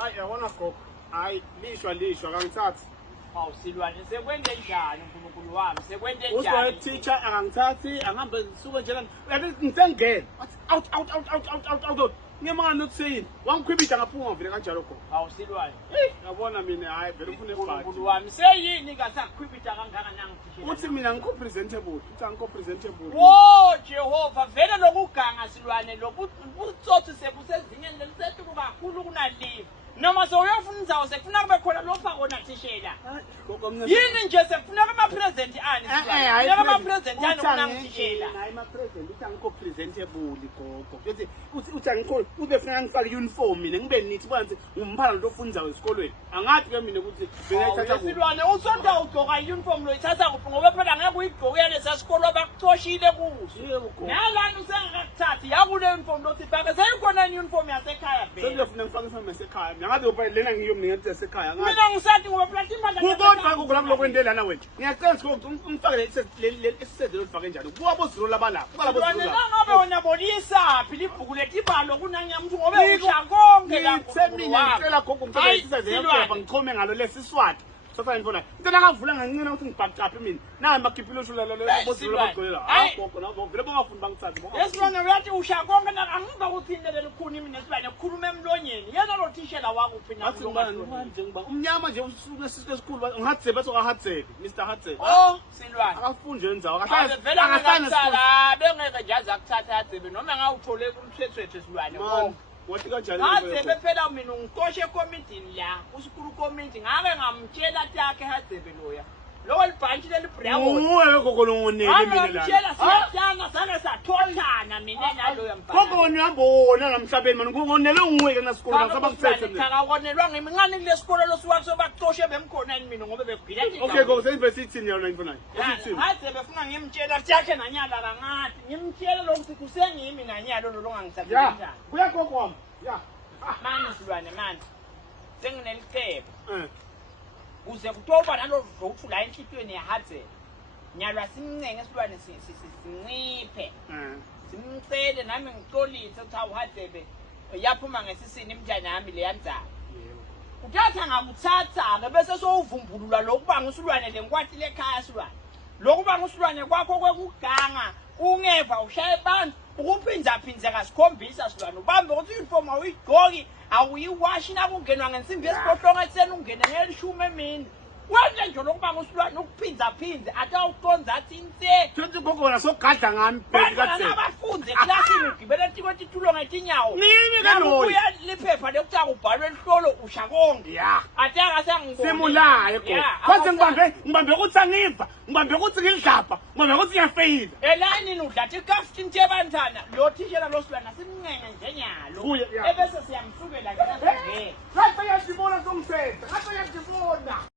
Hayi yabona gogo. Hayi lishwa akangithathi. Hawu S'lwane sekwende njani uNkulunkulu wami sekwende njani? Uswa teacher akangithathi angihambe suke nje yathi ngisengena. Out. Ngiyamanga nokuseyini. Wangikhwibita ngaphuma vele kanjalo gogo. Hawu S'lwane. Ngiyabona mina hayi vele ufuna uNkulunkulu wami seyini ngasakhwibita kangaka nangithishela. Uthi mina ngikho presentable, uthi angikho presentable. Wo Jehova vele lokuganga S'lwane lobutsotsi sebusezingeni lelisetulu kakhulu kunalive. Noma sewuyofuna indzawo sekufuna kube khona lofa kona thishela. Yini nje sekufuna ama president ani S'lwane? Noma ama president ani kunangithishela. Hayi ama president uthi angikho presentable gogo. Uthi angikho ubefuna ngifake uniform mina ngibe nithi kwanze ngumphana lo ofundayo esikolweni. Angathi ke mina ukuthi bengayithatha kuphi. S'lwane usonta ugqoka uniform lo ithatha kuphi ngoba phela ngeke uyigqoke lesa sikolo abakuxoshile kuso. Nalana usengakuthathi yakule uniform lo sifake seyikhona uniform yasekhaya phela. Sengiyofuna ngifake uniform yasekhaya. Ngabe upha lena ngiyomninga yasekhaya ngathi. Mina ngisathi ngoba phela imali kukodwa kukulapho lokwendelana wena. Ngiyacela ukuthi umfake leli esizelo lifake njalo. Kuba bozilo labalapha. Kuba bozilo lapha. Ngabe wona bolisa phela ibhuku letibalo kunanyamuntu ngobe usha konke la mina ngicela gogo ngicela zeyapha ngichome ngalo lesiswati. Sasa ngifuna. Ngicela ngavula ngancane ukuthi ngibhaqaphe mina. Na amakhipilo shula lo bozilo labagcolela. Hayi gogo nazo vele bangafuni bangithathe. S'lwane uyathi usha konke na angiba ukuthinde leli khuni mina S'lwane ukukhuluma emlonyeni. Yena lo thishela wakuphi na manje ngiba umnyama nje usuke esikhulu Hadzebe bathi Hadzebe Mr Hadzebe. Oh S'lwane. Akafunde endzawo vele ngakuthatha bengeke njaza akuthatha Hadzebe noma ngawuthole kumthethwethu S'lwane. Oh wathi kanjani Hadzebe phela mina ngikoshe committee la usikhulu committee ngake ngamtshela takhe Hadzebe loya lo libhanti leli brown uwe gogo longoneke mina la ngitshela siyahlanga sake sathothana mina naloya mfana gogo ngiyambona namhlabeni mina ngonele unguweke nasikolo nasabangithethe mina cha konelwa ngimi ngani kule sikolo losuwakho sobaxoshe bemkhonani mina ngoba begwila nje okay gogo se-university yona ngifuna Hadzebe befuna ngimtshela yakhe nanyala langathi ngimtshela lokuthi kusengimi nanyalo lo longangisathi njani kuya gogo wami ya manje S'lwane manje senginelicebo kuze kutoba nalo dlothu la enhlitweni yaHadzebe nyalwa simncenge S'lwane sinciphe simcele nami ngixolise ukuthi awuHadzebe yaphuma ngesisini imntana yami le yandzaba uthatha ngakuthatha ke bese sovumbulula lokuba nguS'lwane lenkwati lekhaya S'lwane lokuba nguS'lwane kwakho kwekuganga ungeva ushaye abantu ukuphinza kasikhombisa S'lwane ubambe ukuthi uniform awuyigqoki awuyiwashi nakungenwa ngensimbi yesiphohlongo etseni ungene ngelishumi emini wenze nje lokuba nguS'lwane ukuphinza athi awuqonza athi inse Thothi gogo wena sogadla ngami phela kathi abafunde eklasini ugibele tikwethi tulo ngetinyawo nini kaloyo uya liphepha lekuthiwa kubhalwe enhlolo usha konke ya athi akasangiboni simulaye gogo kwanze ngibambe ukuthi angiva ngibambe ukuthi ngilidlapha ngibambe ukuthi ngiyafeyila elayini udlathi ikafti nje bantana lo thishela lo S'lwane simncenge njenyalo ebese siyamhlukela ke ngathi yasibona somthetho ngathi yasibona